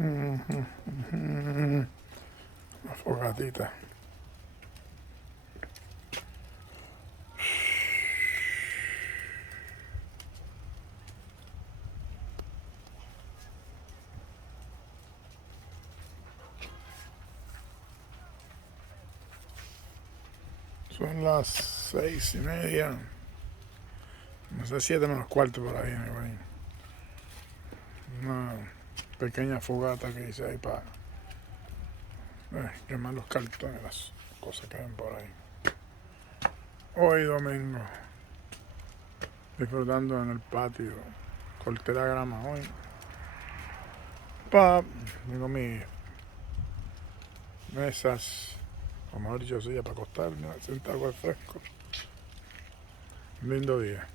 Una fogatita. Son las 6:30. No sé, 7 menos cuarto por ahí. Una pequeña fogata que hice ahí para quemar los cartones, las cosas que ven por ahí. Hoy domingo, disfrutando en el patio. Corté la grama hoy. Tengo mis mesas, o mejor dicho, silla para acostarme, sentar algo al fresco. Un lindo día.